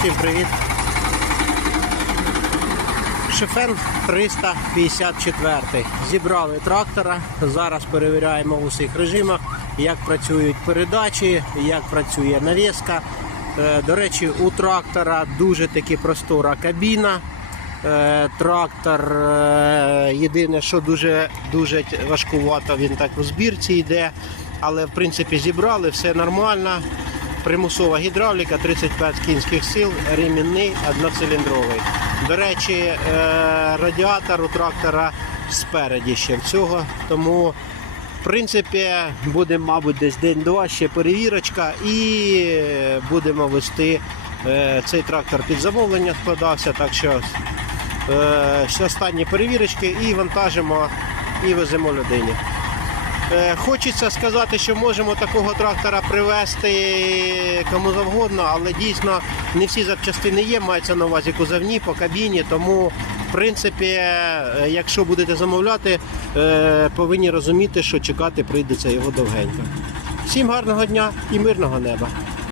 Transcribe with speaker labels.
Speaker 1: Всім привіт. Шефен 354. Зібрали трактора. Зараз перевіряємо в усіх режимах, як працюють передачі, як працює навіска. Е, До речі, у трактора дуже таки простора кабіна. Е, Трактор е, єдине, що дуже, дуже важкувато, він так у збірці йде. Але в принципі зібрали, все нормально. Примусова гідравліка, 35 кінських сил, ремінний, одноциліндровий. До речі, е, радіатор у трактора спереді ще в цього. Тому, в принципі, будемо, мабуть, десь день-два ще перевірочка і будемо вести е, цей трактор під замовлення складався. Так що ще останні перевірочки і вантажимо і веземо людині. Е, Хочеться сказати, що можемо такого трактора привезти кому завгодно, але дійсно не всі запчастини є, мається на увазі кузовні по кабіні. Тому, в принципі, е, якщо будете замовляти, е, повинні розуміти, що чекати прийдеться його довгенько. Всім гарного дня і мирного неба!